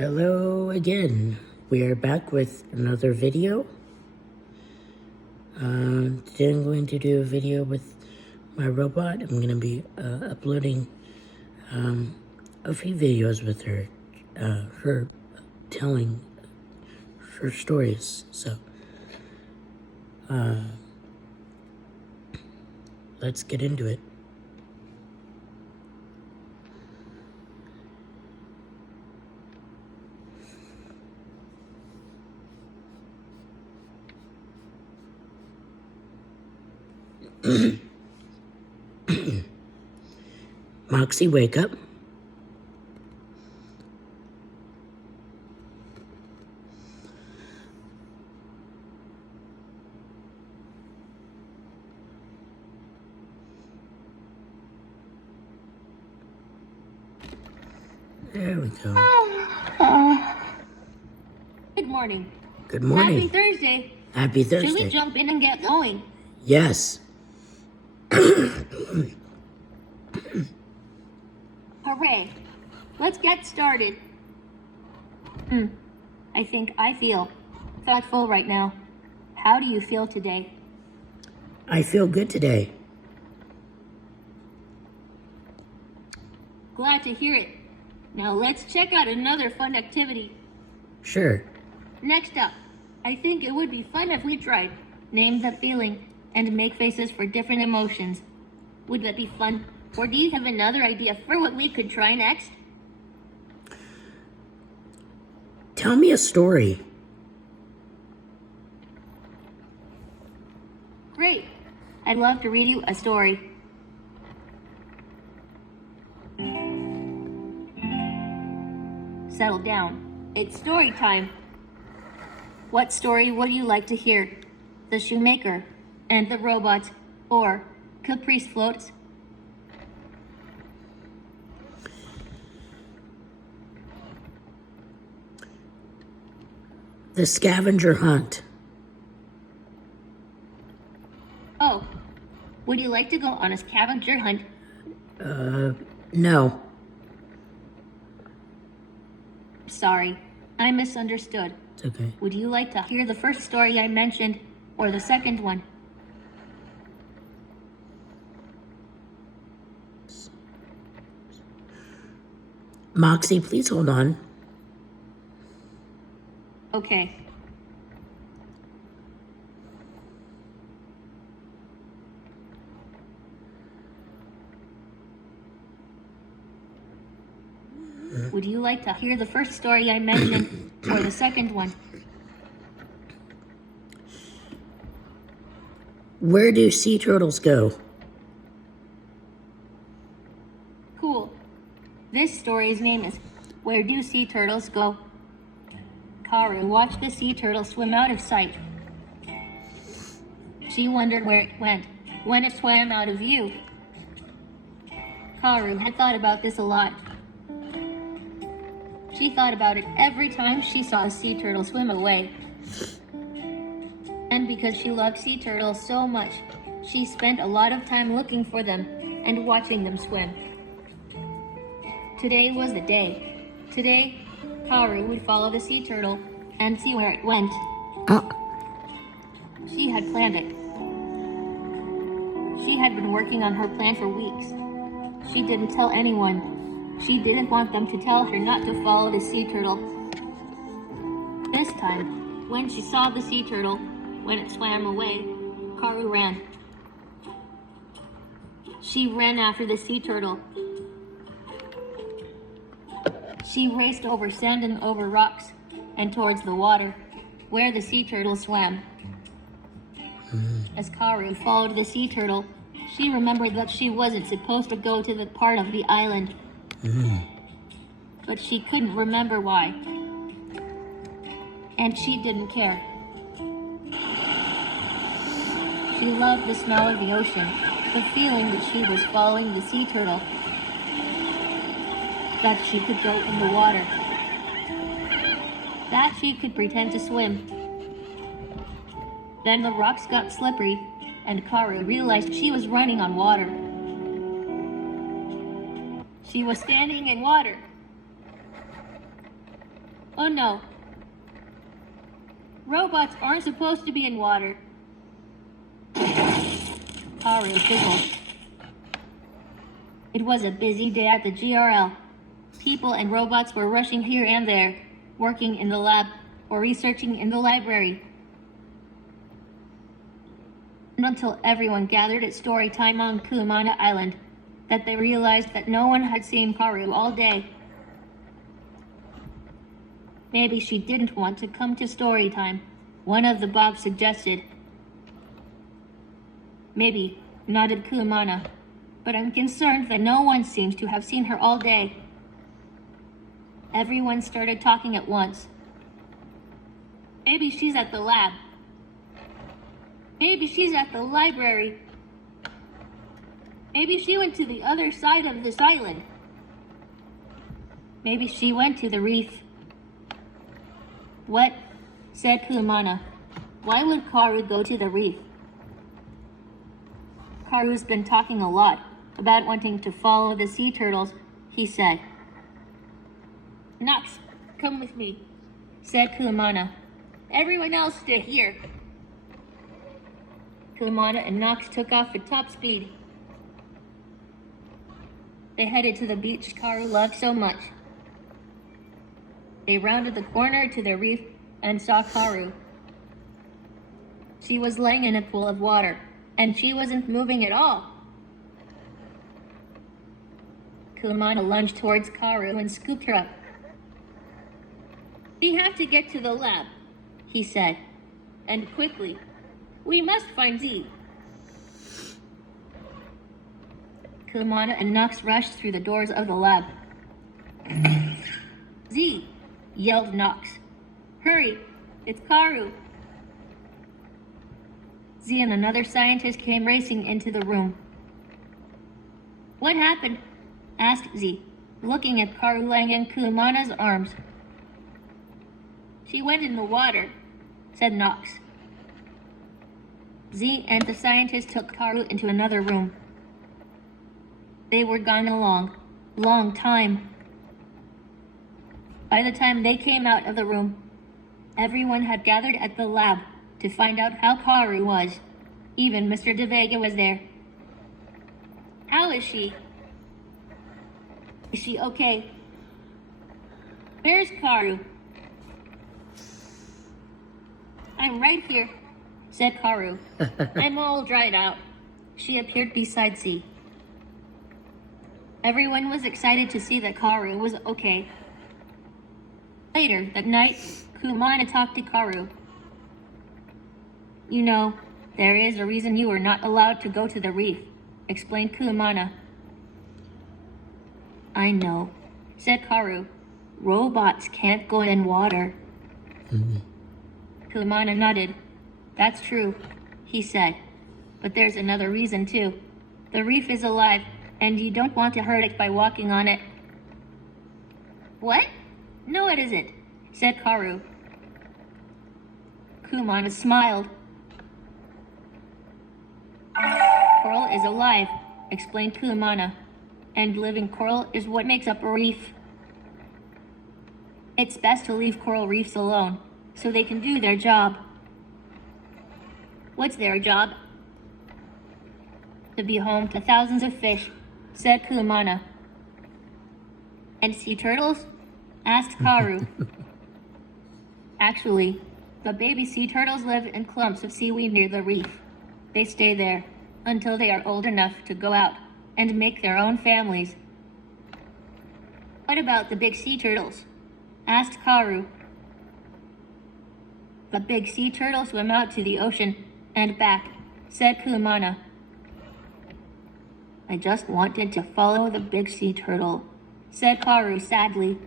Hello again. We are back with another video. Today I'm going to do a video with my robot. I'm going to be uploading a few videos with her, her telling her stories. So, let's get into it. Moxie, wake up. There we go. Good morning. Good morning. Happy Thursday. Happy Thursday. Should we jump in and get going? Yes. Hooray. Let's get started. I think I feel thoughtful right now. How do you feel today? I feel good today. Glad to hear it. Now let's check out another fun activity. Sure. Next up, I think it would be fun if we tried name the feeling and make faces for different emotions. Would that be fun? Or do you have another idea for what we could try next? Tell me a story. Great. I'd love to read you a story. Settle down. It's story time. What story would you like to hear? The Shoemaker and the Robot, or Caprice Floats? The Scavenger Hunt. Oh, would you like to go on a scavenger hunt? No. Sorry, I misunderstood. It's okay. Would you like to hear the first story I mentioned, or the second one? Moxie, please hold on. Okay. Would you like to hear the first story I mentioned, or the second one? Where do sea turtles go? Cool. This story's name is Where Do Sea Turtles Go? Karu watched the sea turtle swim out of sight. She wondered where it went when it swam out of view. Karu had thought about this a lot. She thought about it every time she saw a sea turtle swim away. And because she loved sea turtles so much, she spent a lot of time looking for them and watching them swim. Today was the day. Today, Karu would follow the sea turtle and see where it went. She had planned it. She had been working on her plan for weeks. She didn't tell anyone. She didn't want them to tell her not to follow the sea turtle. This time, when she saw the sea turtle, when it swam away, Karu ran. She ran after the sea turtle. She raced over sand and over rocks and towards the water, where the sea turtle swam. As Karu followed the sea turtle, she remembered that she wasn't supposed to go to the part of the island. But she couldn't remember why. And she didn't care. She loved the smell of the ocean, the feeling that she was following the sea turtle, that she could go in the water, that she could pretend to swim. Then the rocks got slippery, and Karu realized she was running on water. She was standing in water. Oh no. Robots aren't supposed to be in water. Karu fizzled. It was a busy day at the GRL. People and robots were rushing here and there, working in the lab or researching in the library. And until everyone gathered at story time on Kumana Island, that they realized that no one had seen Karu all day. Maybe she didn't want to come to story time, one of the Bobs suggested. Maybe, nodded Kumana, but I'm concerned that no one seems to have seen her all day. Everyone started talking at once. Maybe she's at the lab. Maybe she's at the library. Maybe she went to the other side of this island. Maybe she went to the reef. What? Said Kumana. Why would Karu go to the reef? Karu's been talking a lot about wanting to follow the sea turtles, he said. Nox, come with me, said Kumana. Everyone else stay here. Kumana and Nox took off at top speed. They headed to the beach Karu loved so much. They rounded the corner to the reef and saw Karu. She was laying in a pool of water, and she wasn't moving at all. Kumana lunged towards Karu and scooped her up. We have to get to the lab, he said, and quickly. We must find Z. Kumana and Nox rushed through the doors of the lab. Z, yelled Nox. Hurry, it's Karu. Z and another scientist came racing into the room. What happened? Asked Z, looking at Karu laying in Kumana's arms. She went in the water, said Nox. Z and the scientist took Karu into another room. They were gone a long time. By the time they came out of the room, everyone had gathered at the lab to find out how Karu was. Even Mr. De Vega was there. How is she? Is she okay? Where's Karu? I'm right here, said Karu. I'm all dried out. She appeared beside Z. Everyone was excited to see that Karu was okay. Later that night, Kumana talked to Karu. You know, there is a reason you are not allowed to go to the reef, explained Kumana. I know, said Karu. Robots can't go in water. Kumana nodded. That's true, he said. But there's another reason too. The reef is alive, and you don't want to hurt it by walking on it. What? No, it isn't, said Karu. Kumana smiled. Coral is alive, explained Kumana, and living coral is what makes up a reef. It's best to leave coral reefs alone, so they can do their job. What's their job? To be home to thousands of fish, said Kumana. And sea turtles? Asked Karu. Actually, the baby sea turtles live in clumps of seaweed near the reef. They stay there until they are old enough to go out and make their own families. What about the big sea turtles? Asked Karu. The big sea turtles swim out to the ocean and back, said Kumana. I just wanted to follow the big sea turtle, said Karu sadly.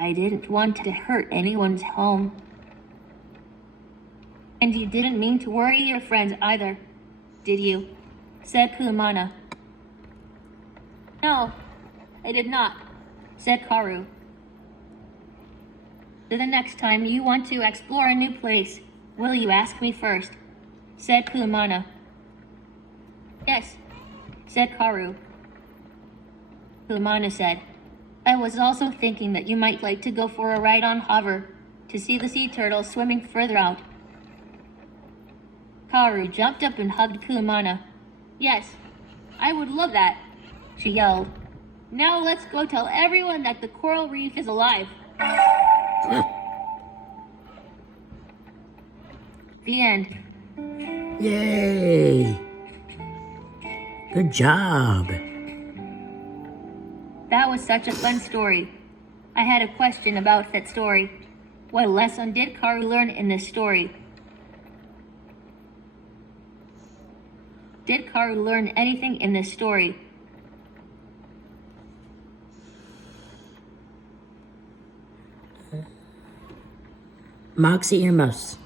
I didn't want to hurt anyone's home. And you didn't mean to worry your friends either, did you? Said Kumana. No, I did not, said Karu. So the next time you want to explore a new place, will you ask me first? Said Kumana. Yes, said Karu. Kumana said, I was also thinking that you might like to go for a ride on Hover to see the sea turtle swimming further out. Kaoru jumped up and hugged Kumana. Yes, I would love that, she yelled. Now let's go tell everyone that the coral reef is alive. The end. Yay! Good job. That was such a fun story. I had a question about that story. What lesson did Kaoru learn in this story? Did Kaoru learn anything in this story? Moxie earmuffs.